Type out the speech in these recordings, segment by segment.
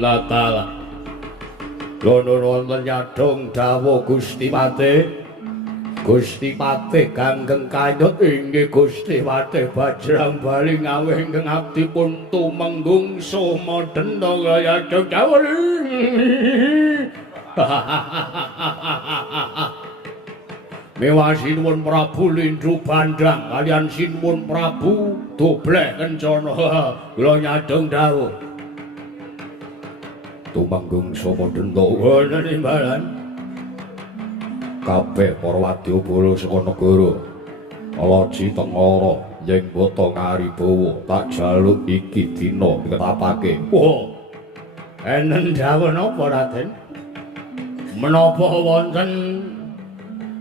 Latala. Lono wonten nyadong dawuh Gusti Patih. Gusti Patih kanggeng kayut inggih Gusti Patih Bajrang Bali ngawih ingkang abdipun tumenggung Soma Denda Gayadong dawuh. Mewah Sinuwun Prabu Lindru Bandang kalian Sinuwun Prabu Dobleh Kencana kula nyadong dawuh tumenggung Soma Denda wonten imbalan kabeh para wadyabala saka negara Alaji Tengara yen boto ngaribawa tak jaluk iki dina ketapake. Wah enen dawuh napa Raden? Menapa wonten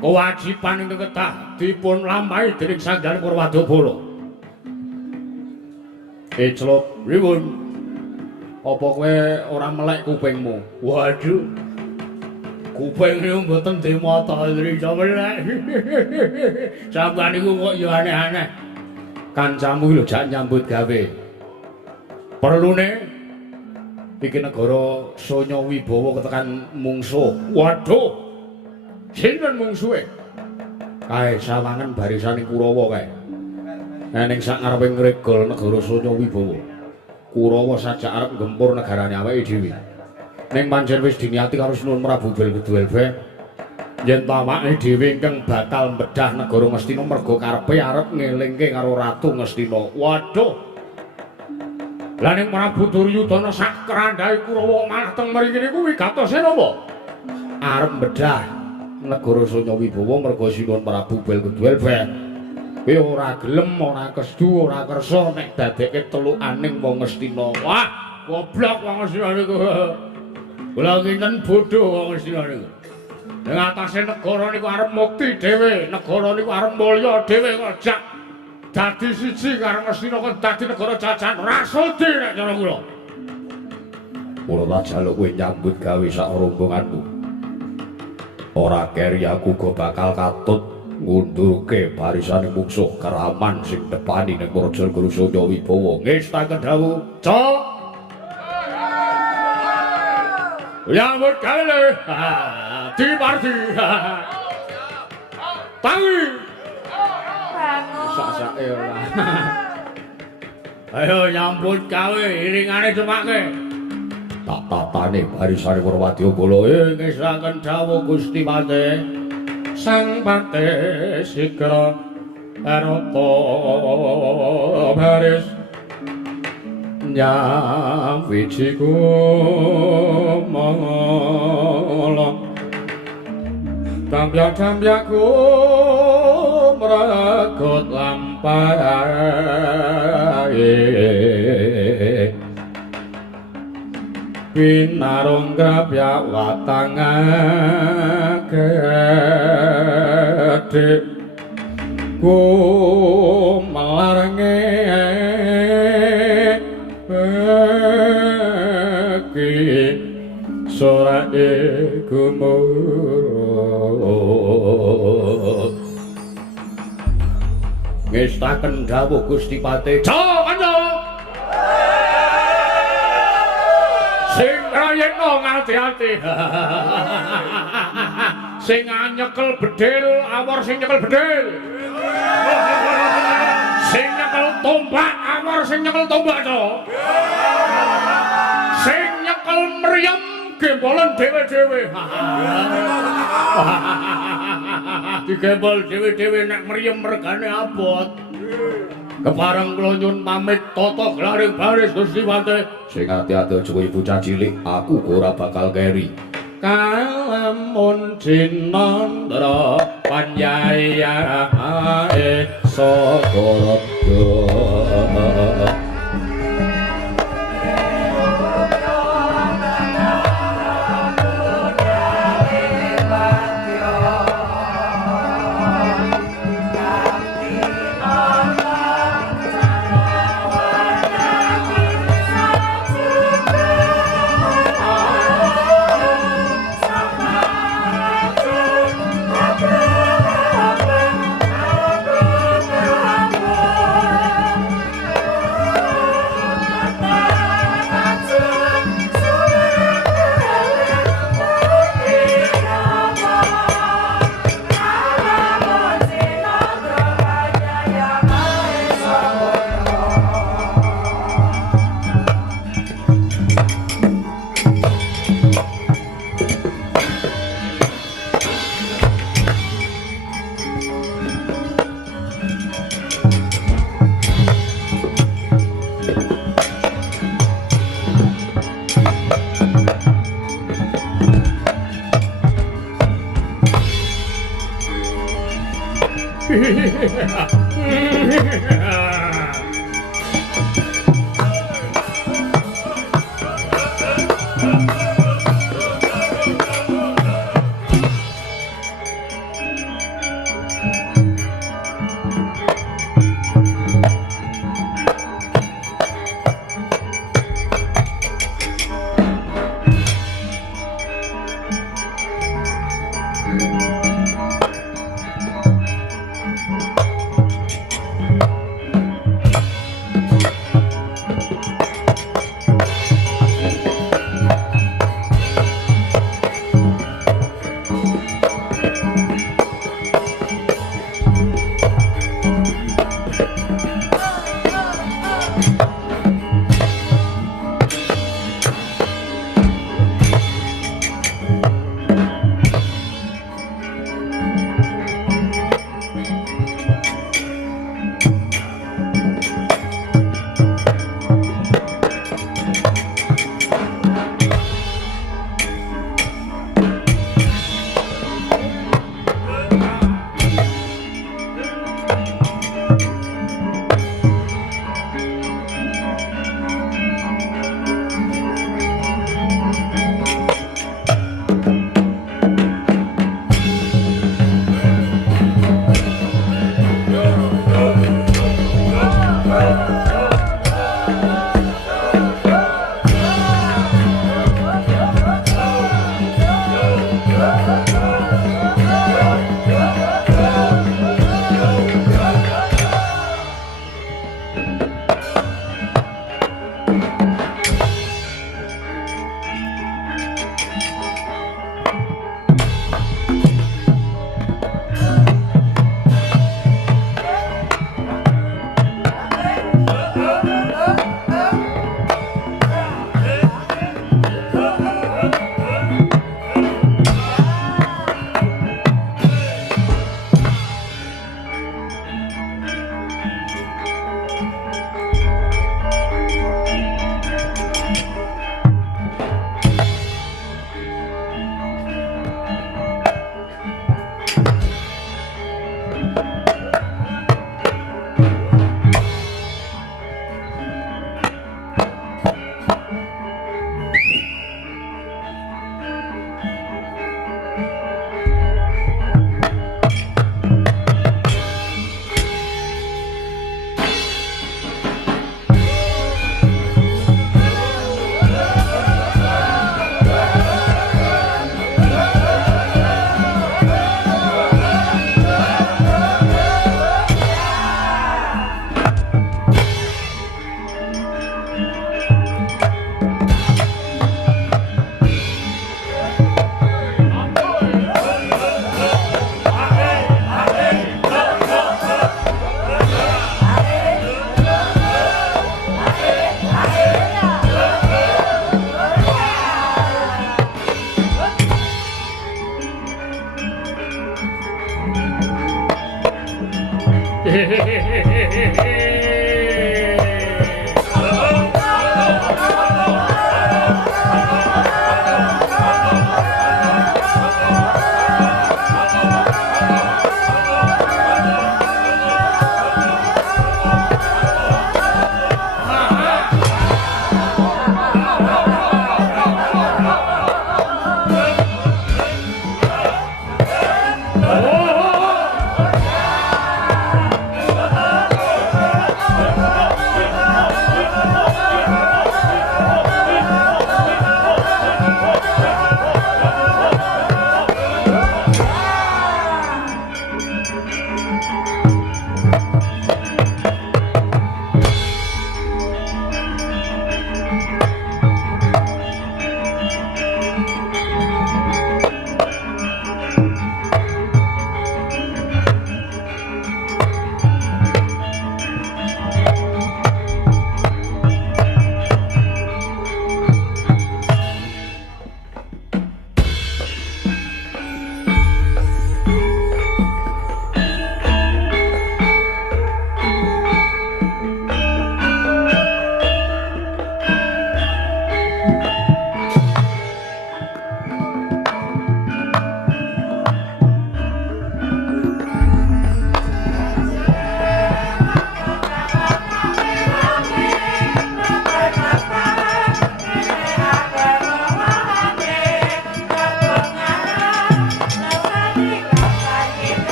kewajiban ingkang kedah dipun lampahi dening sanggan para wadyabala? Celuk riwun apa kowe ora melek kupingmu? Waduh kupingmu mboten dimata iki sampeyan. Sampeyan niku kok ya aneh-aneh. Kancamu lho jak nyambut gawe. Perlune iki negara Sanya Wibawa ketekan mungsuh. Waduh. Sinten mungsuhe? Kae sawangen barisaning Kurawa kae. Ning sak ngarepe ngregol negara Sanya Wibawa. Kurawa sajak arep gempur negarane awake dhewe. Ning pancen wis diniati karo Sinuwun Prabu Belgeduel Beh yen awake dhewe ingkang bakal mbedah negara Ngastina merga karepe arep ngelingke karo Ratu Ngastina. Waduh. Lah ning Prabu Duryudana sak krandhae Kurawa malah teng mriki niku wigatose napa? Arep mbedah negara Sanya Wibawa merga Sinuwun Prabu Belgeduel Beh. Kowe ora gelem, ora kestu, ora kersa nek dadekke telukaning wong Ngastina. Wah, goblok wong Ngastina niku. Kula kinten bodho wong Ngastina niku. Ning atase negara niku arep mukti dhewe, negara niku arep mulya dhewe kok jak dadi siji karo Ngastina kok dadi negara jajahan ora sudi nek cara kula. Kula tak jaluk kowe nyambut gawe sak rombonganmu. Ora keri aku go bakal katut ngundurke barisaning mungsuh keraman sing depani ning Praja Negara Sanya Wibawa. Ngestaken dawuh, cok. Nyambut gawe di parti. Tangi. Sak-sake ora. Ayo nyambut gawe iringane cemake. Tak tatane barisane para wadyabala ngestaken dawuh Gusti Patih. Sang Patih Sigra Anata baris nyawijiku mala tambyak-tambyaku mragot lampahe pinarung grabyak watangake gedhe ku melarenge beki sorake gumurut ngestaken dawuh Gusti Patih. Sing rayekno ngati-ati. Sing nyekel bedil, awor sing nyekel bedil. Sing nyekel tombak, awor sing nyekel tombak, Cok. Sing nyekel mriyem gembolen dhewe-dhewe. Digembol dhewe-dhewe nek mriyem regane abot. Kepareng kula nyuwun pamit tata glaring baris Gusti Patih. Sing ati-ati aja kowe bocah cilik, aku ora bakal keri. Kalamun jinandra panjayae saka rega.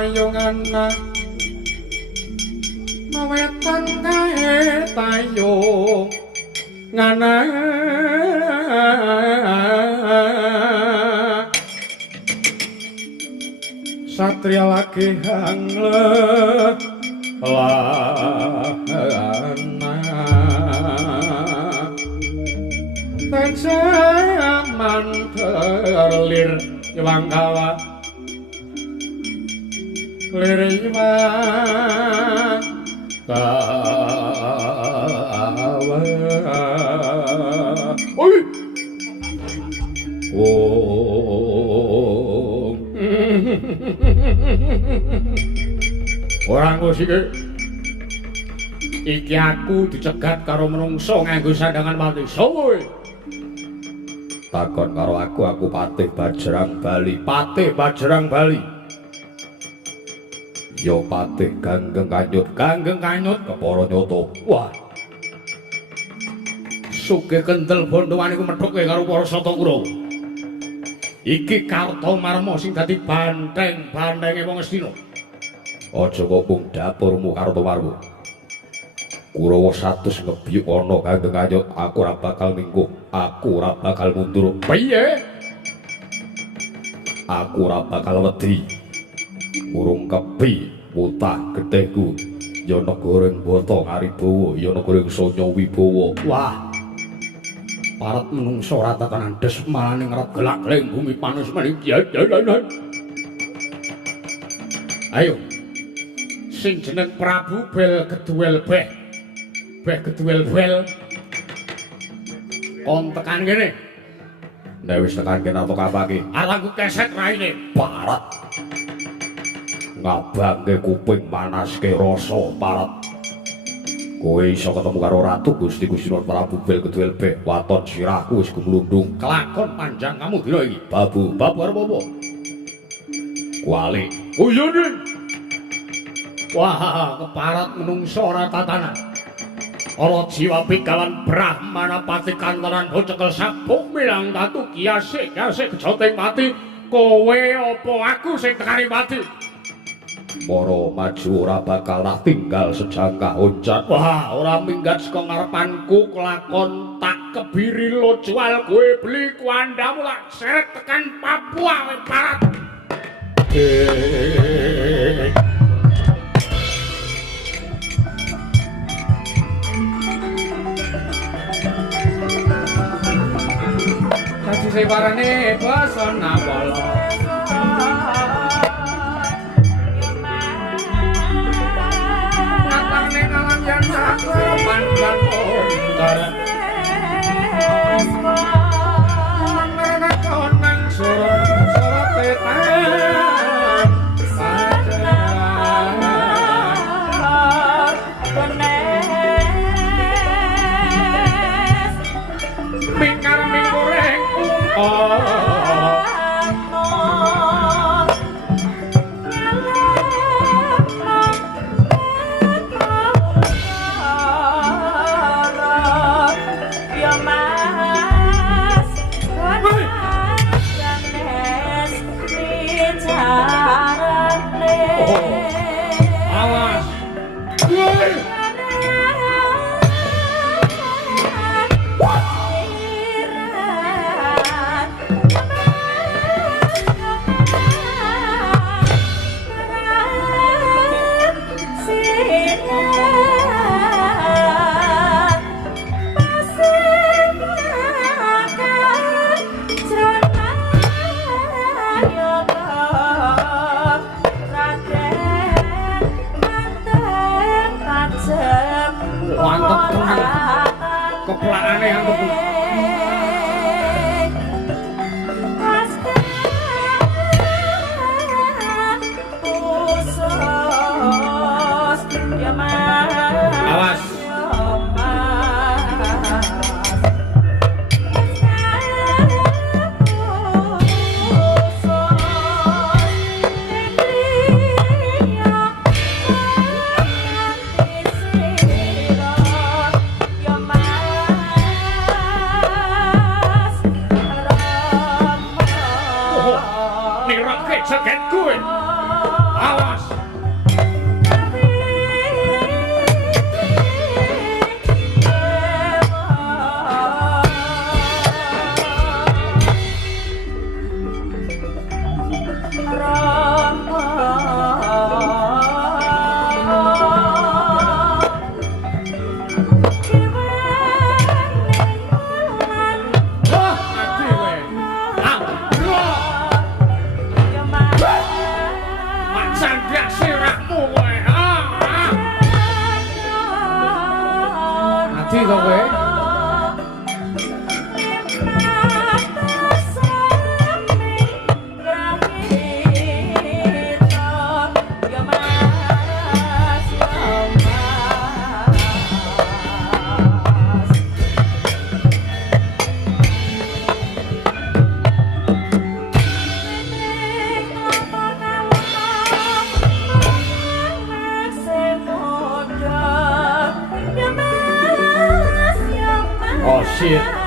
tayungan wetan kae tayung ngana satria lagi hangle lana tanjaman terlir wangkawa lirima kawa oi oh orang siki iki aku dicegat karo menungso nganggo sandangan mati sowo takon karo aku Patih Bajrang Bali yo Patih Ganggeng Kanyut kepara nyoto wah sugih kendel bondoan iku methuke karo para Sata Kurawa iki Karta Marma sing dadi banteng-bantenge wong Astina aja kok mung dapurmu Karta Marma Kurawa 100 ngebiyuk ana Ganggeng Kanyut aku ora bakal minggu aku ora bakal mundur piye aku ora bakal wedi urung kepi mutah gedehku yana goreng boto ngaribawa yana goreng sonya wibawa wah parat menungso rata tenan des malane ngarep gelak-geleng bumi panas meniki ayo sing jeneng Prabu Bel Geduel Beh Geduel Bel kon tekan kene nek wis tekan kene apa kapake arangku keset raine parat ngabangke kuping panaske rasa parat kowe iso ketemu karo Ratu Gusti Nuwun Prabu Bel Geduel Beh waton sirahku wis gumlundung kelakon panjang kamu dina iki babu arep apa kuali uyune wah keparat menungso ora tatanan ana jiwa pigalan Brahmana pati kantenan bocekel sabuk milang tatu kiasik kejoting mati kowe apa aku sing tekani mati para maju ora bakal tinggal sejangkah oncat wah ora minggat saka ngarepanku kelakon tak kebiri lo jual kowe beli kuandamu tak seret tekan Papua kowe parat Kaji separane basa nawala Natane alam yen aku pandang ontar Mereka konang sorot tetan Mingkar mingkureng keplakane yang awas ngendi to kowe? Oh shit.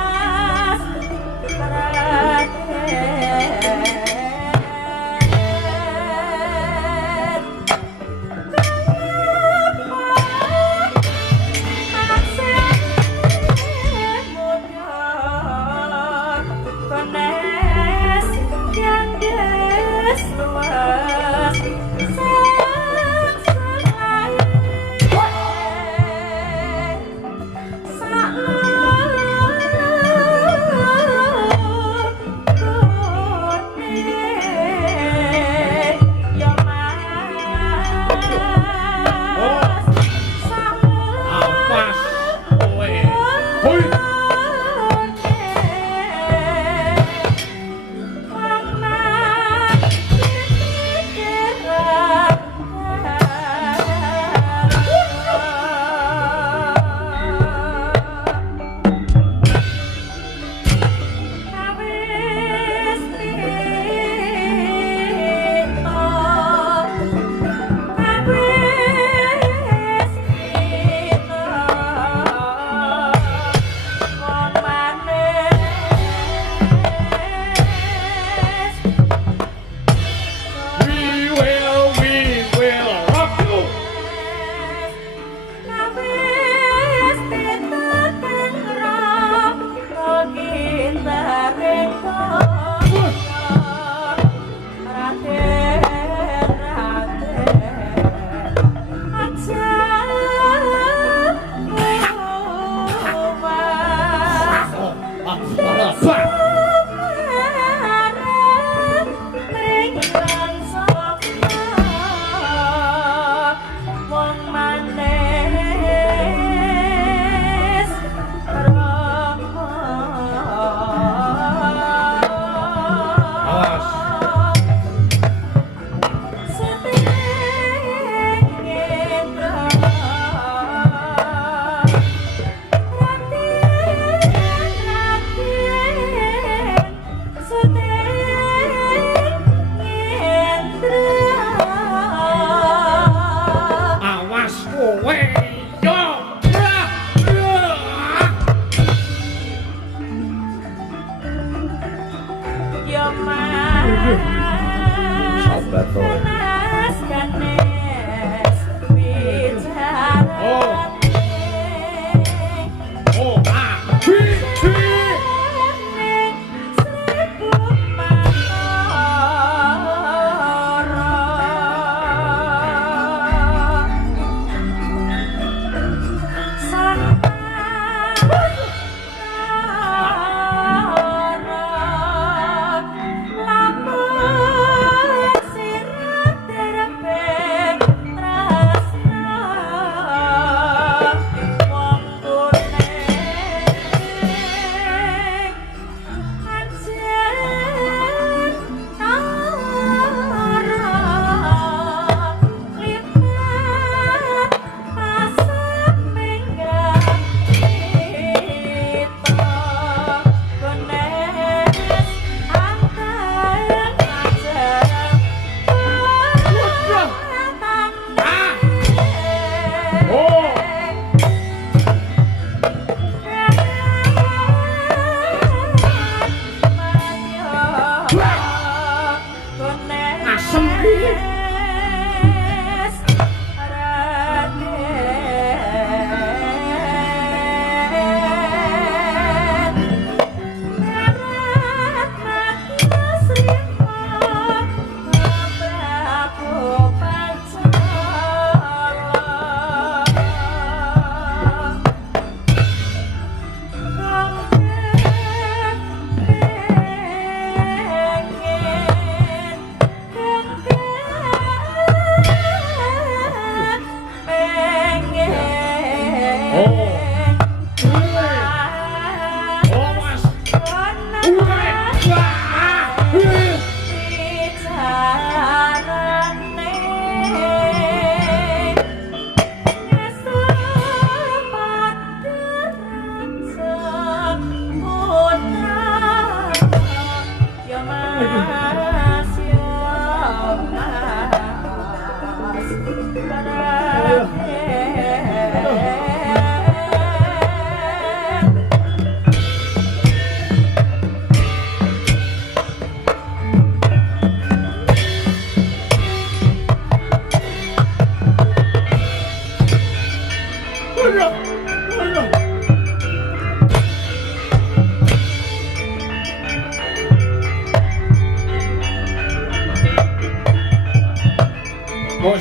Sahabat to.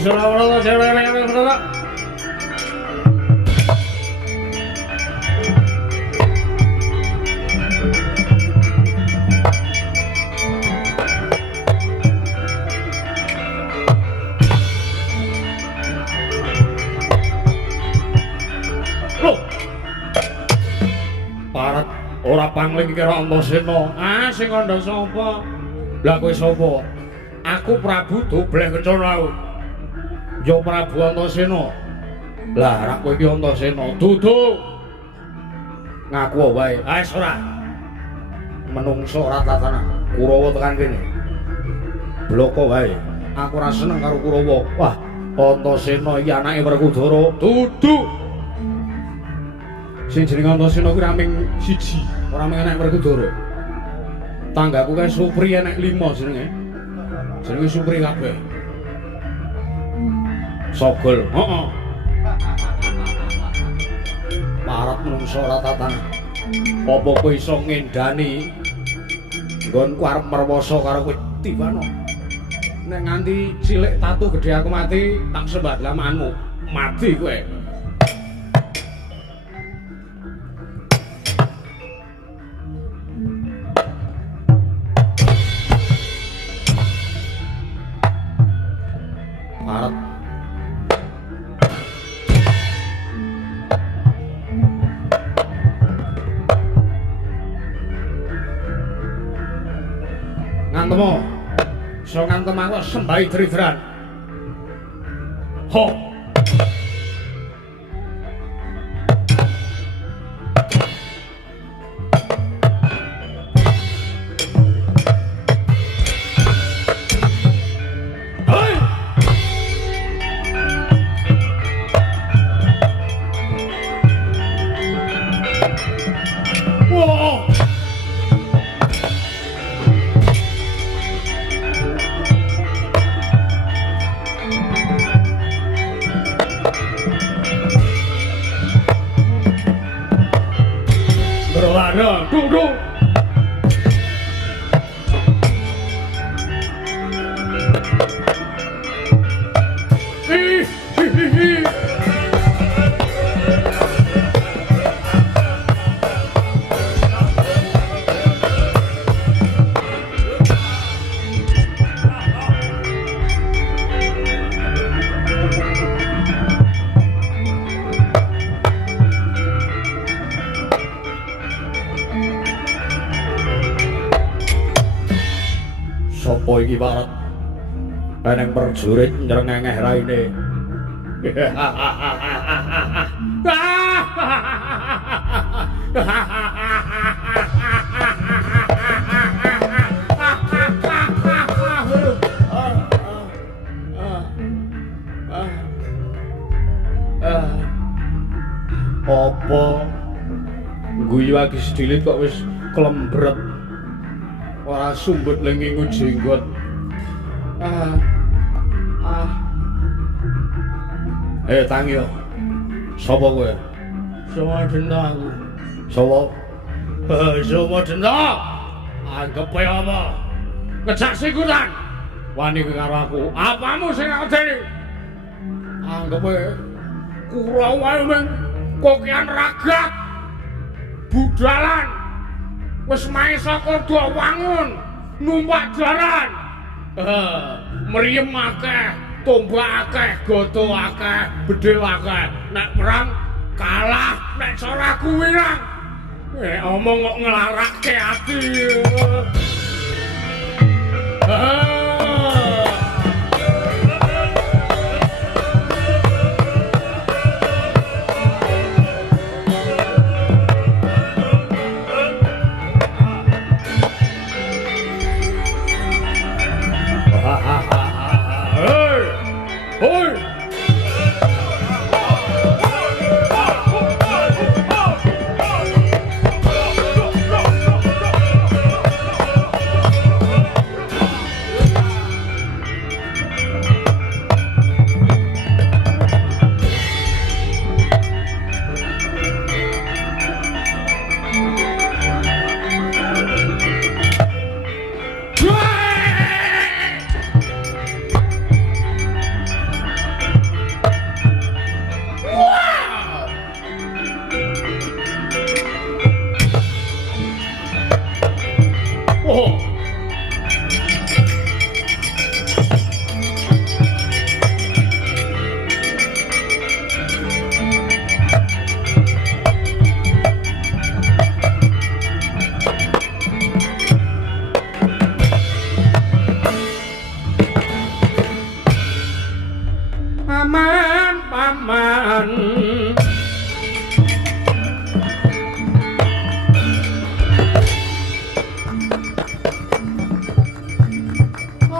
Parat ora pangling kira Antasena. Ah sing kandha sapa? Lah kowe sapa? Aku Prabu Dobleh Kencana. Ya Prabu Antasena. Lah ra kowe iki Antasena. Dudu. Ngaku wae. Ah ora. Menungso ora tatanan. Kurawa tekan kene. Bloko wae. Aku ora seneng karo Kurawa. Wah, Antasena iki anake Werkudara. Dudu. Sing jeneng Antasena kuwi raming siji, ora mung enek Werkudara. Tanggaku kae Supri enek 5 jenenge. Jenenge Supri kabeh. Sogol, heeh. Parat menungso ora tatan. Apa kowe iso ngendani nggonku arep merwasa karo kowe tiwano. Nek nganti cilik tatu gedhe aku mati, tak sembah lamanmu. Mati kowe. Parat ngantemo so ngantem aku sembahi dridran ho berlana duduk sapa iki Parat eneng prajurit nyrengengeh raine apa guyu iki sedilit kok wis klembret ora sumbut lengingu jenggot. Tangyo. Sapa kowe? Sapa denda aku. Sapa? Sapa denda? Anggepe apa? Ngejak sikutan. Wani karo aku. Apamu sing ngadeni? Anggepe Kurawa men kokian ragat. Budalan. Wis mae saka wangun numpak jalan. Mriyem akeh, tombak akeh, goto akeh, bedhil akeh. Nek perang kalah, nek cara kuwi nang. Omong kok nglarakke ati. Tuhan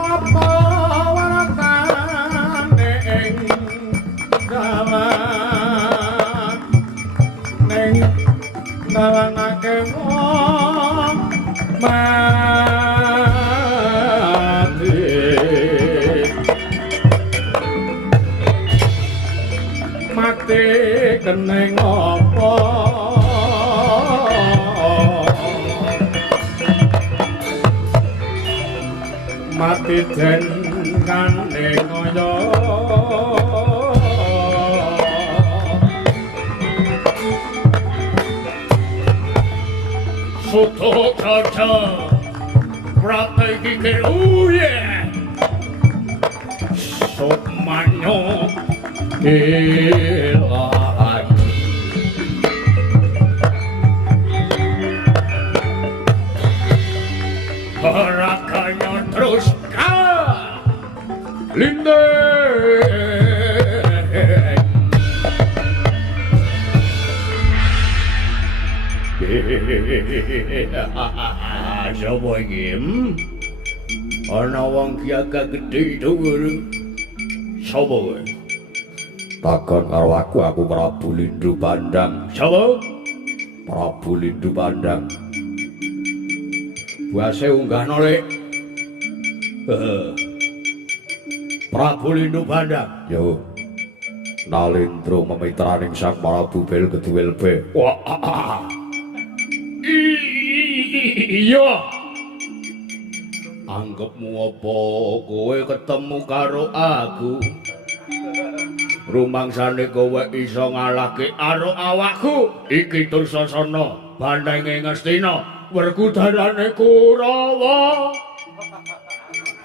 apa warakane ing dalan ning dalanake wong mati keneng apa mati den kaneng kaya soto caca prate kikir uye sok manyo ilahan harakanya terus linde sapa iki ana wong ki agak gedhe dhuwur sapa kowe takon karo aku Prabu Lindhu Pandang sapa Prabu Lindhu Pandang buase unggahno lek Prabu Lindhu Pandang yo Nalendra memitraning Sang Prabu Bel Keduwel be wah iya anggepmu apa kowe ketemu karo aku rumangsane kowe iso ngalahke karo awakku iki Dursasana bandhenge Ngastina werkudarane Kurawa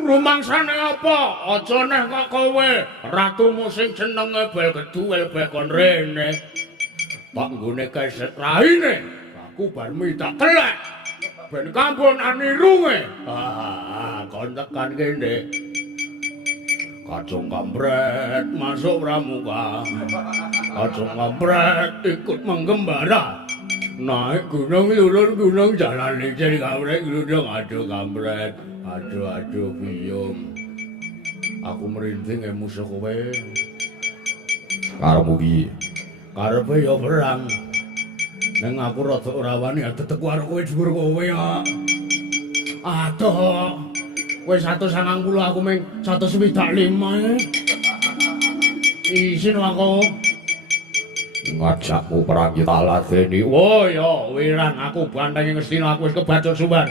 rumangsane apa aja neh kok kowe ratumu sing jenenge Bel Keduwel be kon rene tak nggone keset raine aku bar minta telek ben kampun anirunge kon tekan kene Kacung kampret masuk pramuka Kacung kampret ikut menggembara naik gunung turun gunung jalan licin kampret gludung aduh kampret aduh biyung aku merinding musuh kowe karepmu piye karepe ya perang neng aku rada ora wani tetek karo kowe dhuwur kowe ya aduh kowe 190 aku mung 125 isin aku ngajakmu perang kita ladeni oh ya wirang aku bandheng Ngastina aku wis kebacut subar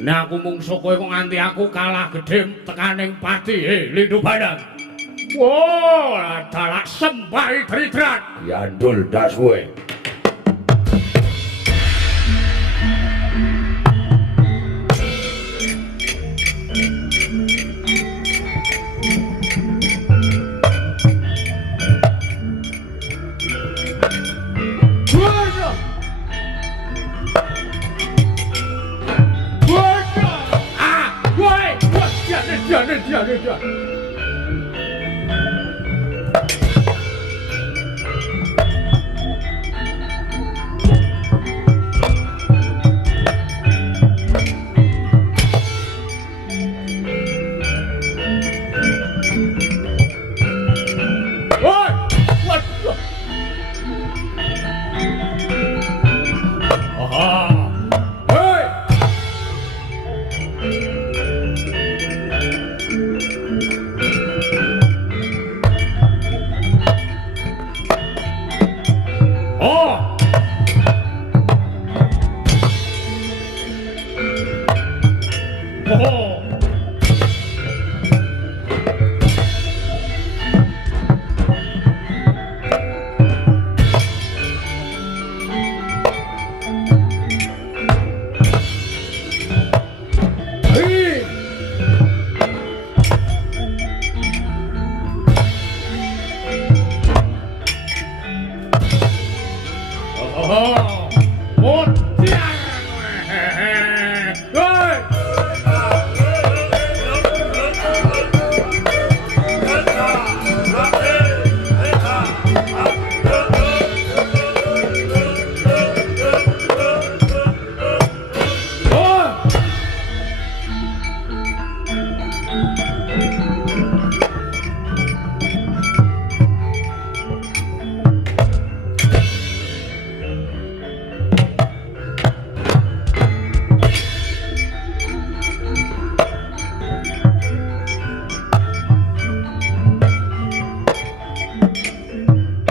nek aku mungsuh kowe kok nganti aku kalah gedhe tekaning pati Lindhu Pandang wow dalak sempai tritrat yandul das kowe Dia.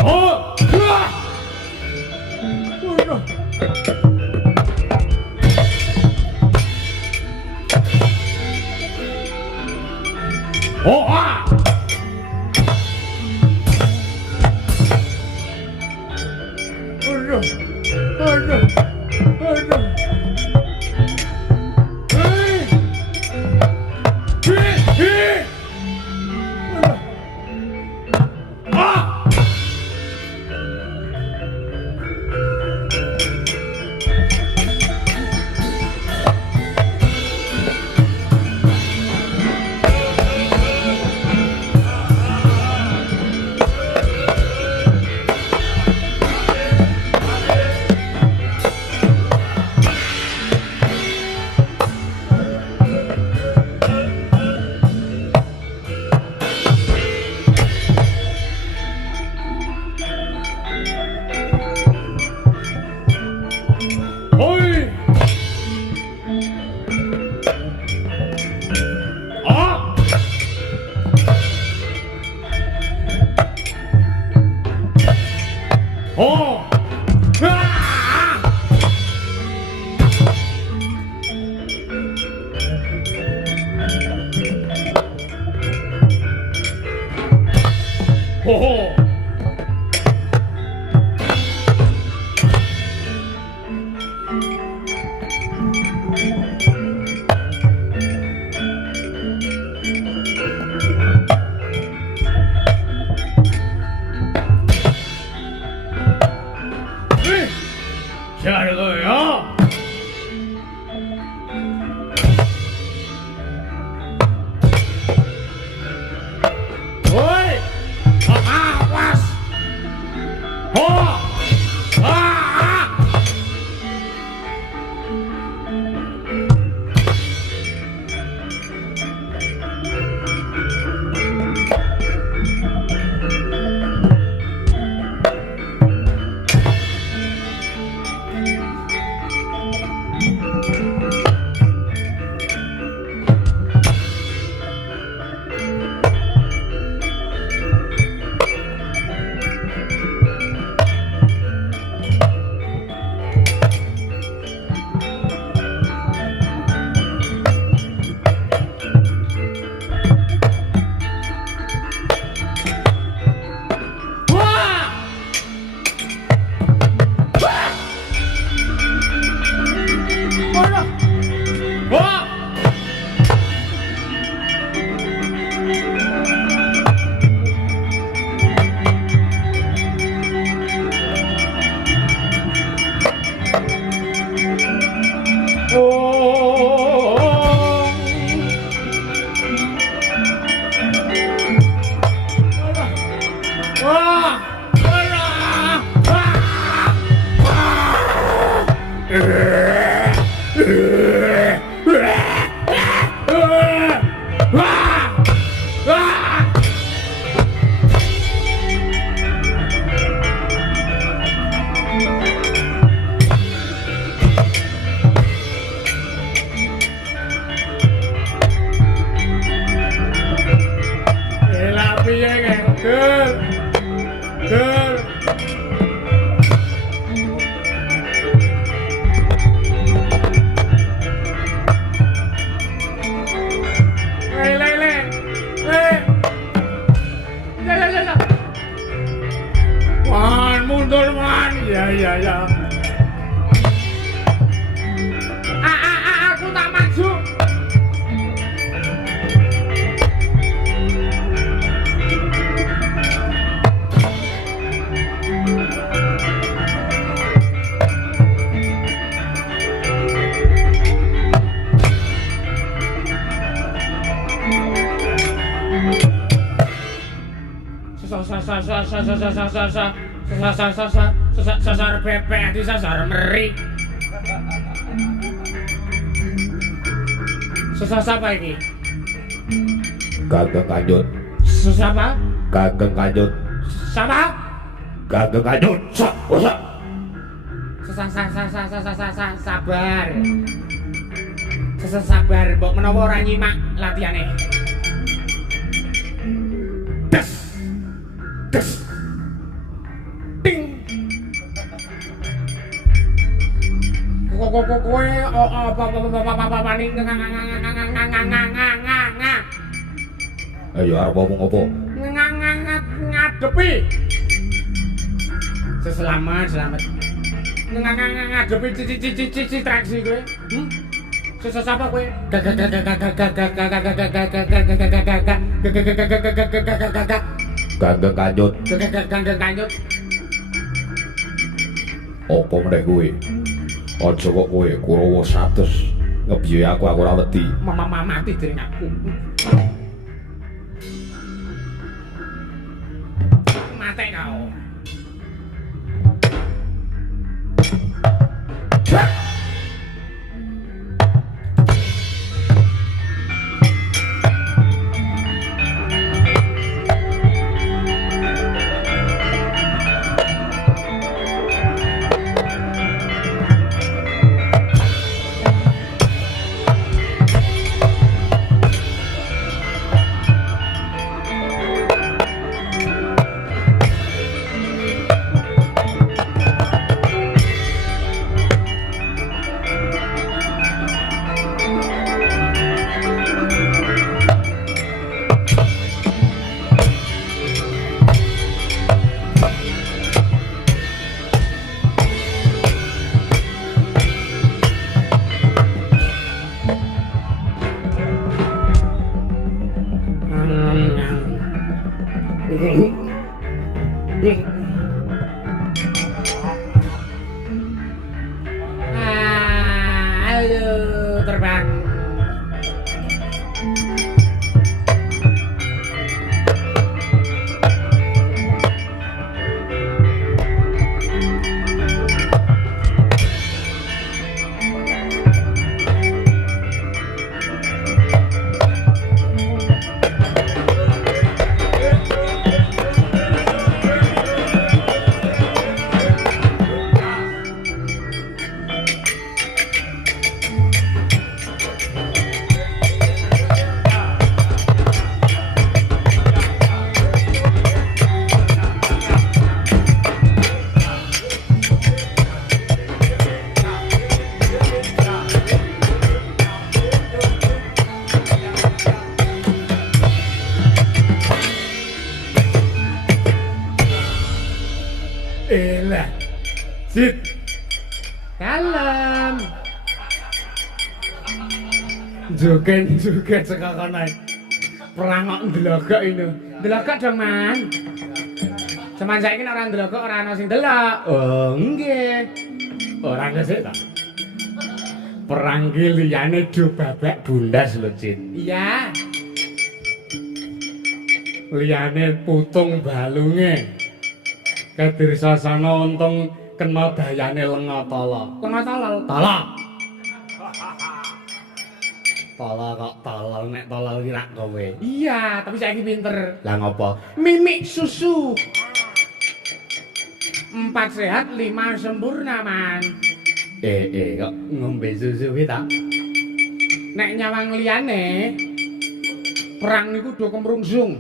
Oh! Oh! Ah! Sasar bebek di sasar meri. Sesasa apa ini? Kagak Kanjut. Sesapa? Kagak Kanjut. Siapa? Kagak Kanjut. Sabar. Sabar, mbok menawa ora nyimak latihane. kowe apa ning Ayo arep ngomong apa? ngadepi. Selamat. Ngadepi cici traksi kowe. Sapa kowe? Gagak Kanjut. Kanjut. Apa meneh kowe? Aja kok kowe Kurawa 100 ngebiyoyi aku ora wedi. Mati dening aku. Mate kau. Halo, terbang. Elah. Sit. Kalem. Joget sekakonan. Perang kok ndelokok ini. Ndelokok dong, Man. Cuman saiki nek ora ndelokok ora ana sing delok. Oh, nggih. Ora ngesik ta. Perang ki liyane do babak bundas lho, Cit. Iya. Liyane putung balunge. Kadir sasana untung kena dayane lenga tala. Lenga tala. Tala kok tolol nek tolol ki rak kowe. Iya, tapi saiki pinter. Lah ngopo? Mimik susu. 4 sehat 5 sempurna, Man. Kok ngombe susu ki ta? Nek nyawang liyane perang niku do kemrungsung.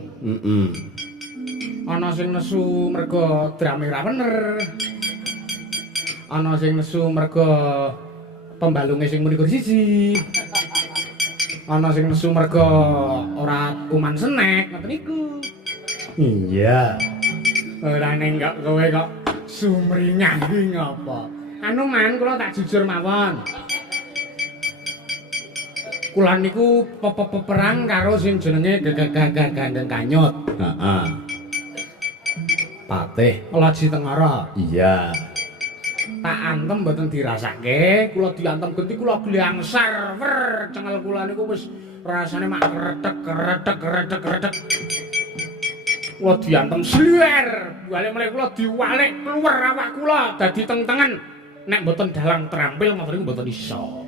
Ana sing nesu merga drame ra bener. Ana sing nesu merga pembalunge sing muni siji. Ana sing nesu merga ora kuman senek ngoten niku. Iya. Ora nenggak kowe kok sumringah iki ngapa? Anu Man, kula tak jujur mawon. Kula niku perang karo sing jenenge Gagak Kanyut. Heeh. Patih Laji Tengara. Iya. Tak antem mboten dirasake, kula diantem genti kula glangsar. Cengel kula niku wis rasane mak kretek. Kula diantem sliwer. Balik-balik kula diwalik keluar awak kula dadi teng-tengen. Nek mboten dalang terampil ngoten niku mboten iso.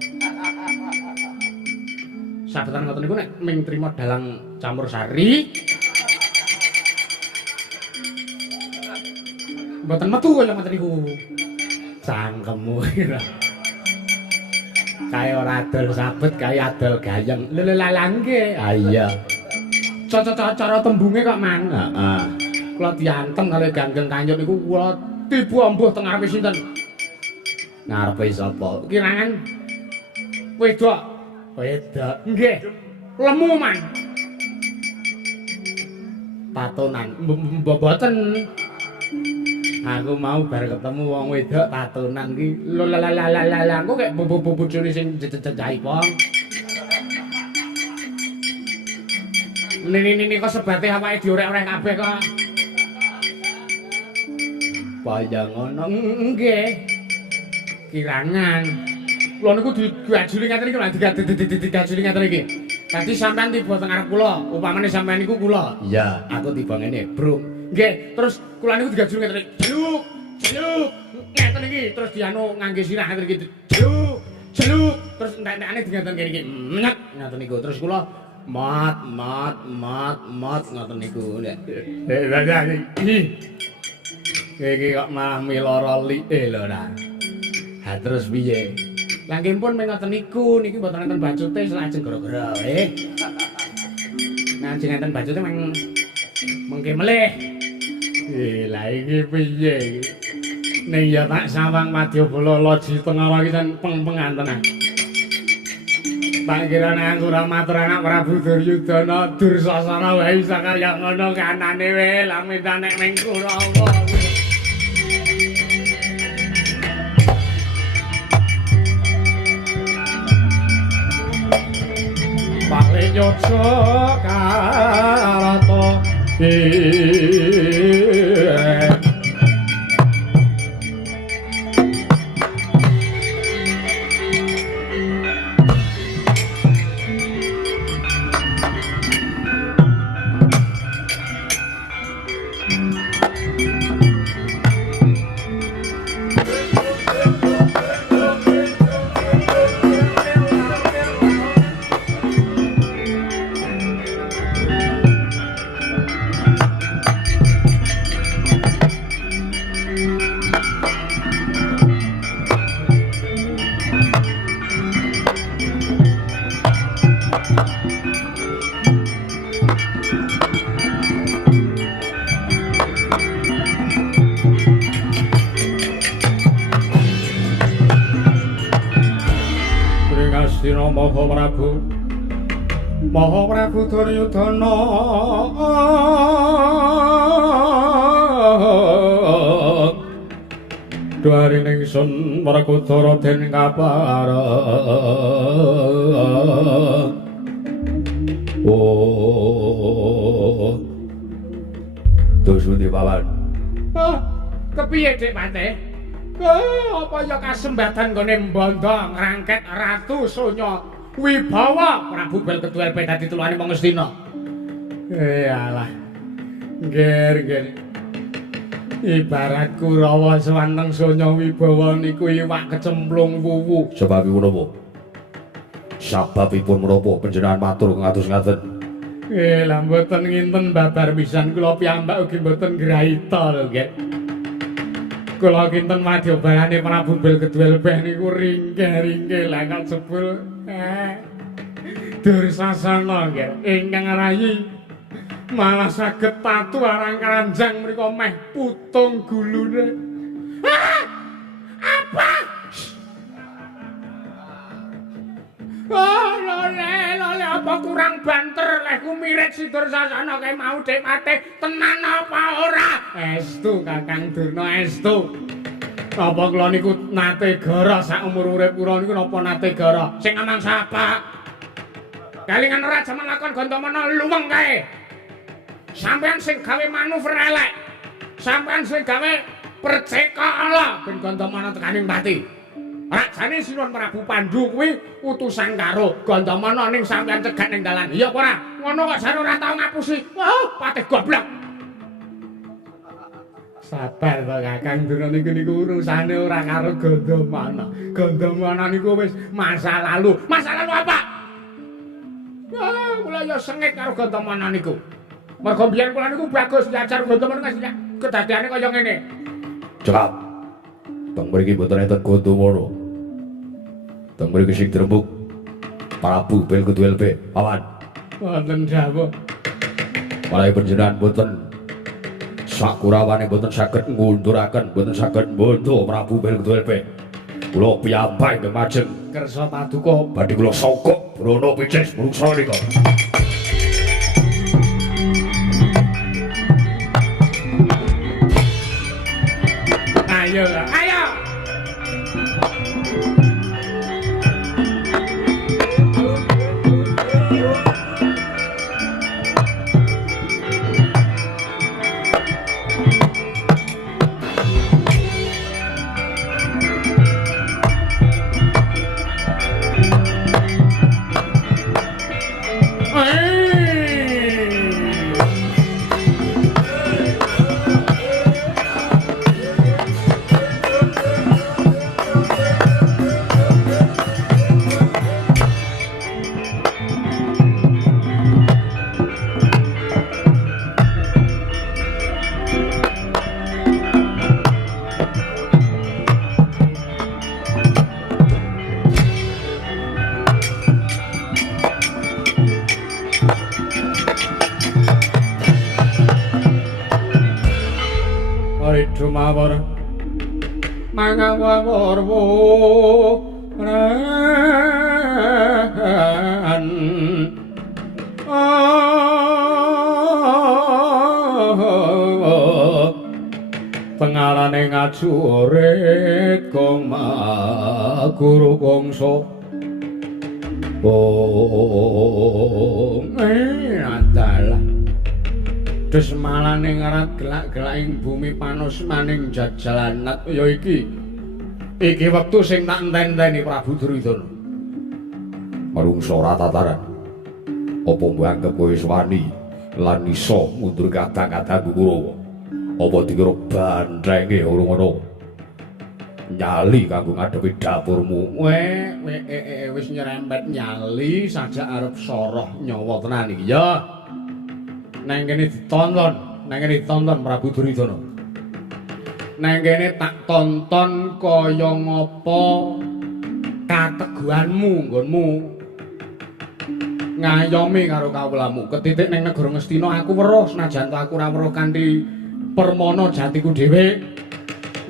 Sabetan ngoten niku nek ming trima dalang campur sari mboten metu kaya ngoten niku. Cangkemmu kira. Kaya ora adol sabet, kaya adol gayeng. Lho nggih. Ah iya. Cara tembunge kok, Man. Heeh. Kula diantem kali Gagak Kanyut niku kula tiba ambuh teng arepe sinten? Ngarepe sapa? Kirangan wedok. Wedok. Nggih. Lemu man. Tatonan. Mboten. Aku mau bar ketemu wong wedok tatonan ki. Lalalalala engko kek bojone sing jejak pong. Nini kok sebate awake diorek-orek kabeh kok. Bayang ngono nggih. Kirangan. Kula niku digajuli ngaten iki lho digajuli ngaten iki. Dadi sampean tiba teng arep kula, upamane sampean niku kula. Iya, aku tiba ngene, Bro. Nggih, terus kula niku digajuli ngaten iki. Jeluk, jeluk. Ngaten iki terus dianu ngangge sirah ngaten iki. Jeluk, jeluk. Terus entek-entekane dingaten kene iki. Nyet ngaten niku. Terus kula mat ngoten niku. Iki kok malah miloro like lho ra. Ha terus piye? Langking pun mengoten niku, niki mboten enten bacute lajeng gara-gara Nah, ajeng enten bacute mengke melih. Lah iki piye iki? Ning ya tak sawang Madyabala loji tengah iki kan peng-pengantenan. Tak kira nang matur anak Prabu Duryudana Dursasana wae sakarya ngono kanane wae lah minta nek ning Kurawa. Pak Yojo Karato Maha Prabu Duryudana Dwaring ingsun Werkudara den kapareng Oh Dusun di pawan kepiye Dik Pate? Apa ya kasembatan gone mbondo ngrangket Ratu Sonya Wibawa Prabu Belketuel dadi tulane Pangestina. Iyalah. Ger. Ibarat Kurawa sewanteng Sonya Wibawa niku iwak kecemplung wuwu. Sebabipun napa? Sababipun menapa panjenengan matur ngatus ngaten? Lah mboten nginten babar pisan kula piyambak ugi mboten grahita lho, Nggih. Kula kinten madyabalane Prabu Belketuel niku ringkeh-ringkeh lah kok jebul Dursasana nggih ingkang rayi malah saged tatu arang karanjang mriku meh putung gulune. Apa? Lole apa kurang banter lehku mirip si Dursasana kae mau Dik Pate tenan apa ora? Estu Kakang Durna estu. Apa kula niku nate gara sak umur urip kula niku napa nate gara? Sing ngomong sapa? Kalingan raja melakon Gandamana luweng kae. Sampeyan sing gawe manuver elek. Sampeyan sing gawe perceka ala ben Gandamana tekaning pati. Rajane Sinuwun Prabu Pandhu kuwi utusan karo Gandamana ning sampeyan cegat ning dalan. Iya apa ora? Ngono kok jare ora tau ngapusi. Patih goblok. Sabar to Kakang Durna niku urusane ora karo Gandamana. Gandamana niku wis masa lalu. Masa lalu apa? Kula ya sengit karo Gandamana niku. Mergo biyen kula niku bagus nyacar Gandamana kedadiane kaya ngene. Cekap. Teng mriki mboten enten Gandamana. Teng mriki sing drembug Prabu Belketuel awan. Wonten dawuh. Malahe panjenengan mboten sak Kurawane mboten saged ngunduraken, mboten saged mbondo Prabu Belketuel. Kula piyambak ingkang majeng kersa paduka badhe kula sogok brana picis mungsa nika. Ayo, ayo. Dumawar mangawarwo ran pengalane ngajure koma guru kongso adalah desmalane ngarat gelak-gelaking bumi panos maning jajalanat ya iki wektu sing tak enteni Prabu Duryudana. Marungsa ratataran. Apa mbok anggap kowe wani lan iso mundur kadang-kadang Kurawa? Apa dikira bandrenge urung ana nyali kanggo ngadepi dapurmu? Wis nyerempet nyali sajak arep soroh nyawa tenan iki ya. Nang kene ditonton Prabu Duryudana. Nang kene tak tonton kaya ngapa kateguhanmu nggonmu ngayomi karo kawulamu. Ketitik ning negara Ngastina aku weruh senajan aku ora weruh kanthi permana jatiku dhewe.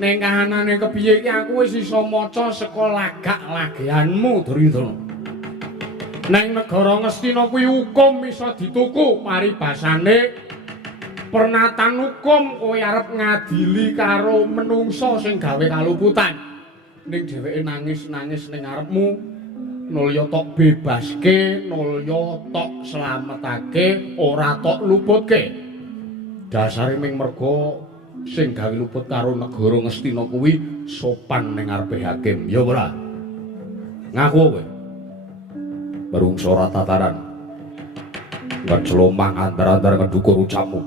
Ning kahanane kepiye iki aku wis iso maca saka lagak-lageanmu Duryudana. Nang negara Ngastina kuwi hukum iso dituku paribasane pernatan hukum kowe arep ngadili karo menungsa sing gawe kaluputan ning dheweke nangis-nangis ning ngarepmu nulya tok bebaske nulya tok slametake ora tok luputke dasare ming merga sing gawe luput karo negara Ngastina kuwi sopan ning ngarepe hakim ya ora ngaku kowe Marungsa ratataran ngeclomang antar-antar ngedukur ucapmu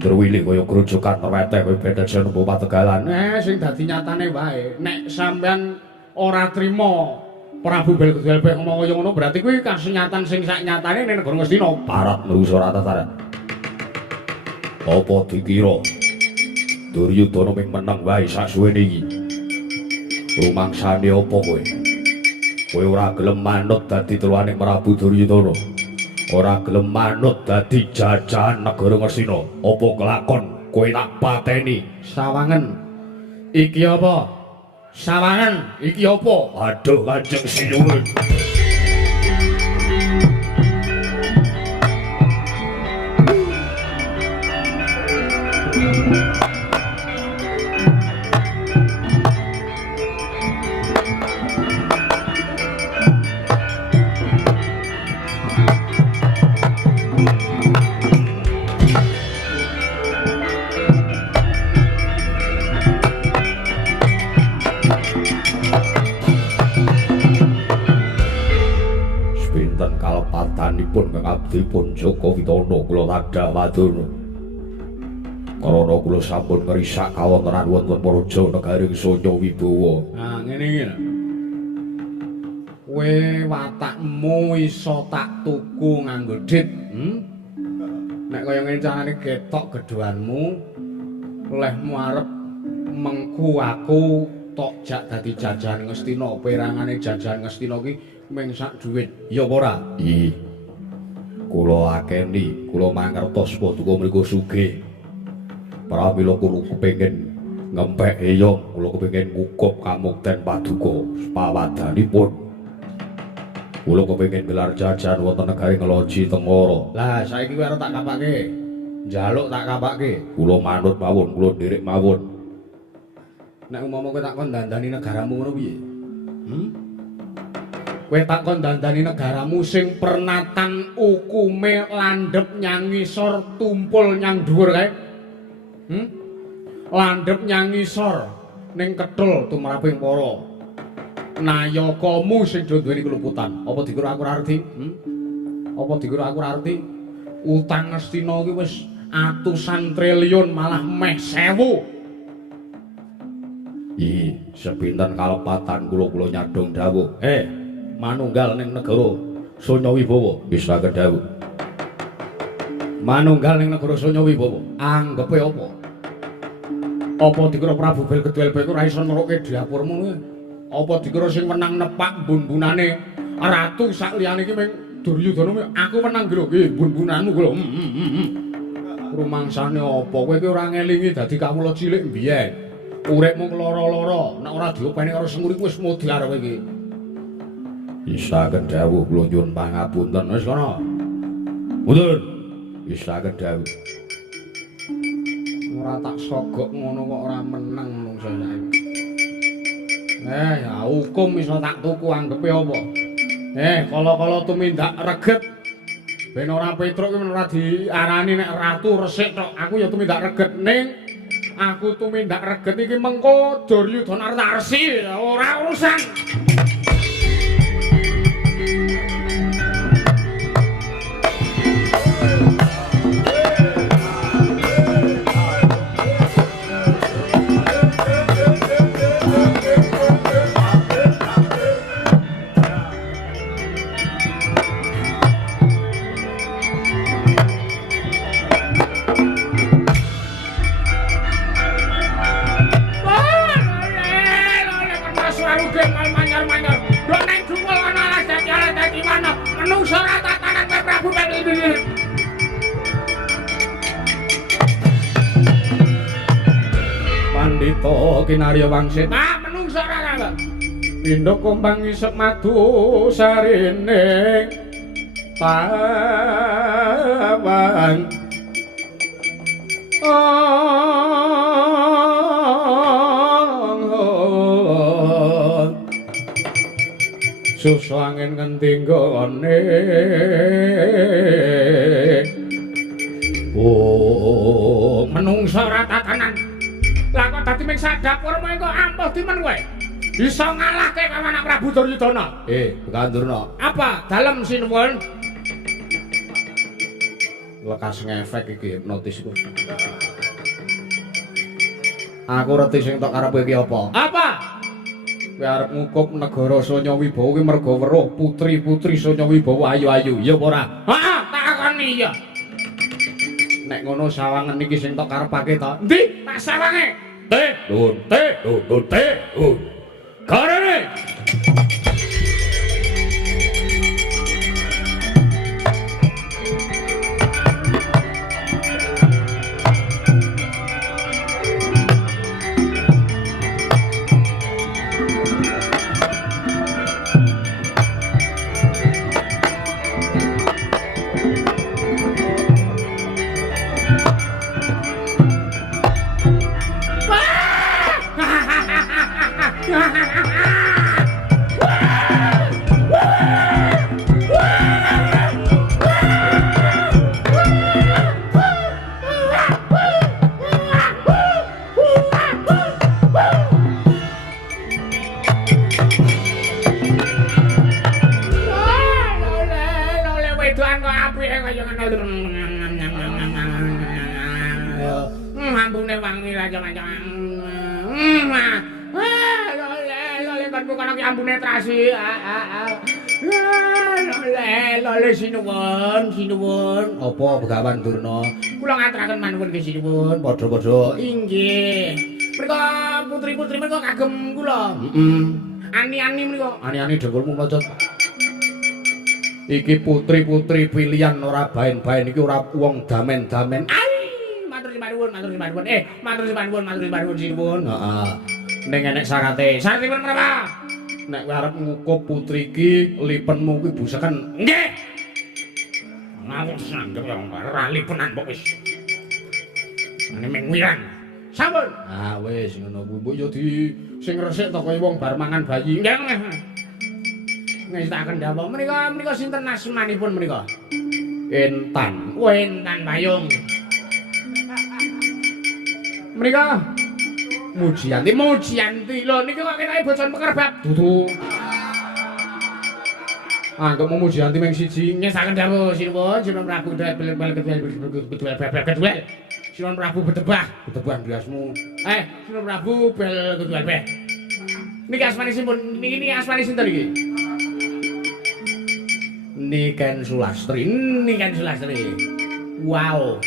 ndruwili kaya grojokan terweteh kowe betesan empu pategalan sing dadi nyatane wae nek sampean ora trima Prabu Belgedhelbeh ngomong kaya ngono berarti kuwi kasunyatan sing sak nyatane ning negara Ngastina parat Marungsa ratataran apa dikira Duryudana ming meneng wae sasuwene iki rumangsane apa kowe kowe ora gelem manut dadi teluaning Prabu Duryudana. Ora gelem manut dadi jajahan negara Ngastina. Apa kelakon kowe tak pateni? Sawangen. Iki apa? Sawangen. Iki apa? Aduh Kanjeng Sinuwun. Pun ngabdipun Joko Witono kula tadah wadon. Karana kula sampun ngrisak kawontenan wonten Praja Negaring Sanya Wibawa. Nah, ngene iki lho. Kowe watakmu iso tak tuku nganggo dit, Nek kaya ngene carane ketok gedhoanmu, lehmu arep mengku aku tok jak dadi jajahan Ngastina, perangane jajahan Ngastina ki mung sak dhuwit. Ya apa ora? Iya. Kula akeni, kula mangertos paduka mriku sugih. Pramila kula kepengin ngempek eyong kula kepengin ngukup kamukten paduka pawadanipun. Kula kepengin gelar jajan wonten negari Ngeloji Tengara. Lah saiki kowe arep tak kapake. Njaluk tak kapake. Kula manut mawon, kula nderek mawon. Nek umpama kowe tak kon dandani negaramu ngono piye? Kowe tak kon dandani negaramu sing pernatan ukume landhep nyang ngisor tumpul nyang dhuwur kae. Landhep nyang ngisor ning kethul tumraping para nayakamu sing do duweni keluputan. Apa dikira aku ora ngerti? Apa dikira aku ora ngerti? Utang Ngastina iki wis atusan triliun malah meh 1000. Sepinten kalepatan kula nyadong dawuh. Manunggal ning negara Sonya Wibawa wis saged dawuh. Manunggal ning negara Sonya Wibawa. Anggepe apa? Apa dikira Prabu Belgedel kowe ora iso nerukke dapurmu kowe? Apa dikira sing menang nepak bun-bunane ratu sak liyane iki ming Duryudana aku menang lho nggih bun-bunanmu lho. Rumangsane apa kowe iki ora ngelingi dadi kawula cilik mbiyen. Uripmu keloro-loro nek ora diopeni karo Semur iku wis modar kowe iki. Isaken dawuh kula nyuwun pangapunten wis kana. Mboten. Isaken dawuh. Ora tak sogok ngono kok ora meneng menungsa saiki. Ya hukum iso tak tuku anggepe apa? Kala-kala tumindak reget. Ben ora Petruk ki ora diarani nek ratu resik tok. Aku ya tumindak reget ning aku tumindak reget iki mengko Duryudana Artarsi ora urusan. Pandita Kinarya Wangsit menungsa ora pindha kumbang isep madu sarene pawan susu angin ngendi nggone menungsa ora tatanan. Lah kok dadi ming sadapurmu engko ampuh dimen kowe. Iso ngalahke karo anak Prabu Duryudana. Kandurna. Apa? Dalem sinuwun. Lekas ngefek iki hipnotis ku. Aku reti sing tok karepe iki apa? Apa? Kowe arep ngukup negara Sonya Wibawa kuwi merga weruh putri-putri Sonya Wibawa ayu-ayu, ya apa ora? Heeh, takoni iya. Nek ngono sawangen iki sing tok karepake to. Endi? Tak sawange. Nun. Karene. Ambune wangi raja-raja. Bukan lagi ambune trasi. Lole sinuwun. Apa Begawan Durna? Kula ngaturaken manuwun nggih sinuwun. Padha-padha. Inggih. Menika putri-putri menika kagem kula. Ani-ani menika. Ani-ani dengkulmu mlocot. Iki putri-putri pilihan ora baen-baen iki ora wong damen-damen. Matur nuwun. sinuwun. Matur sinuwun sinuwun. Heeh. Ning enek syarate. Syaratipun menapa? Nek kowe arep ngukup putri iki lipenmu kuwi buseken. Nggih. Ngawur sanggep ora lipenan kok wis. Ane ming wirang. Sampun. Ah wis ngono kuwi mbok yo di sing resik to kowe wong bar mangan bayi. Nggih. Ngestaken dawuh menika sinten asmanipun menika? Entan. Wah Entan Bayung. Menika Mujianti lho niki kok ketake bocan pekerbab. Dudu. Ah kok Mujianti ming siji ngestaken dawuh sinuwun Prabu kedhuel. Sinuwun Prabu bedebah belasmu. Sinuwun Prabu bel kedhuel beh. Niki asmanipun niki asmane sinten iki? Niken Sulastri. Wow.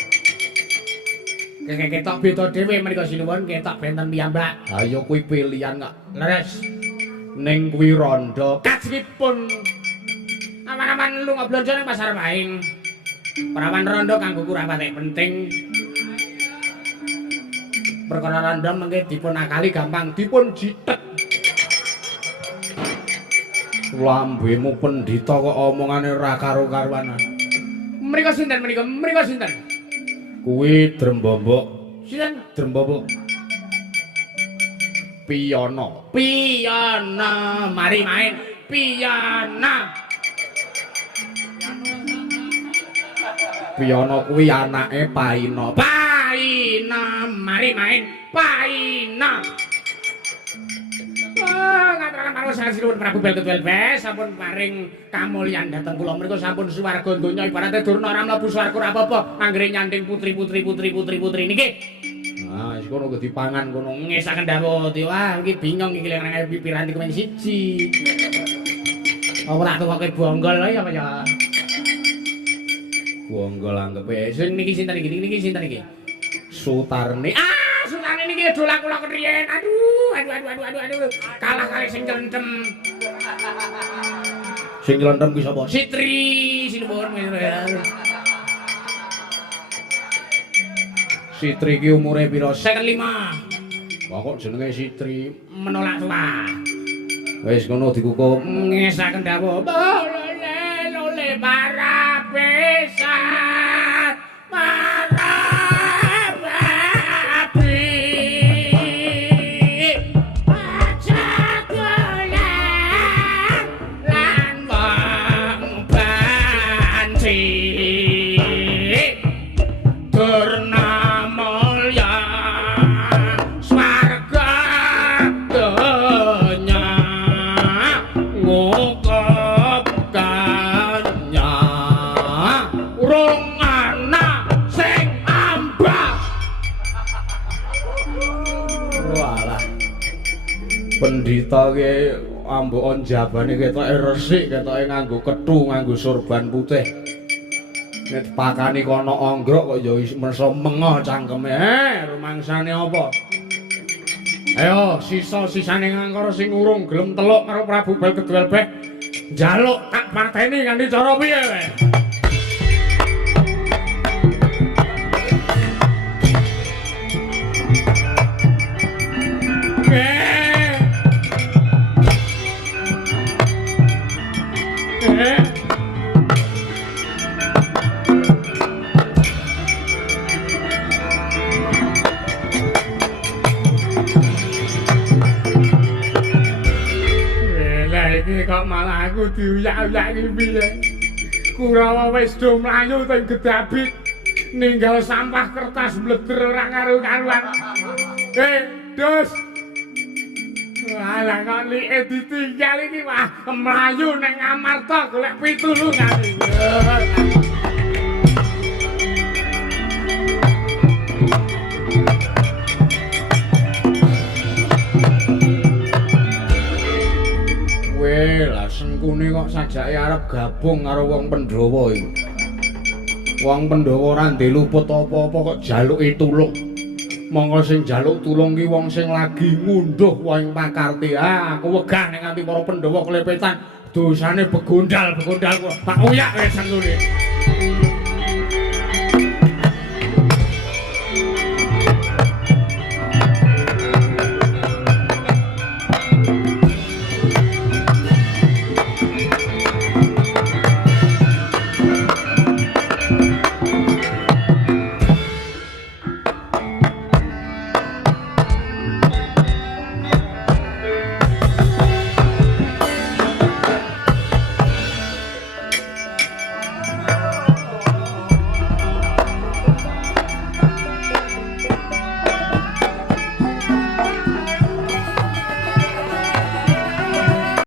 Ketok beda dhewe menika sinuwun ketok benten piyambak. Ayo kuwi pilihan kok. Leres. Ning kuwi randha kajipun. Aman-aman lunga blanja ning pasar Maing. Prawan randha kanggo kurapatek penting. Perkara randha mengke dipun akali gampang dipun jitet. Lambemu pendhita kok omongane ora karo-karuan. Menika sinten? Kuwi Drembobok. Sinten? Drembobok. Piyana. Mari main Piyana. Piyana kuwi anake Paina. Mari main Paina. Ngaturaken panuwun sanesipun Prabu Belkedwel sampun paring kamulyan dhateng kula menika sampun swarga donya ibarate Durna ora mlebu swarga ora apa-apa anggere nyanding putri niki. Nah, wis kono kudu dipangan kono ngesaken dawuh wah iki bingung iki lek piranti kuwi siji. Ora tukoke bonggol ya apa ya? Bonggol anggepe. Sing niki sinten iki? Sutarni. Sutarni niki dolan kula ketriyen. Aduh. Kalah kali sing clentem. Sing clentem ki sapa? Sitri, sinuwun. Sitri ki umure pira? 55. Wah kok jenenge Sitri menolak tua. Wis ngono dikukup ngesaken dawuh. Lole para besar. Pendhita ki ambokan jabane ketoke resik, ketoke nganggo kethu, nganggo sorban putih. Nek pakani kono anggrok kok ya menso mengoh cangkeme. Rumangsane apa? Ayo sisa-sisane ngangkara sing urung gelem teluk karo Prabu Belkedwel beh. Njaluk tak pateni kanthi cara piye wae? Kok malah aku diuyak-uyak iki piye? Kurawa wis do mlayu teng Gedabik ninggal sampah kertas mleder ora karo-karuan. Dus. Alah kok like ditinggal iki wah mlayu ning Amarta golek pitulungan. Lah sengkune kok sajake arep gabung karo wong Pandhawa iki. Wong Pandhawa ora ndek luput apa-apa kok jaluki tulung. Monggo sing jaluk tulung ki wong sing lagi ngunduh wae pakarti. Aku wegah nek nganti para Pandhawa klepetan dosane begondal kok. Tak uyak wis sengkune.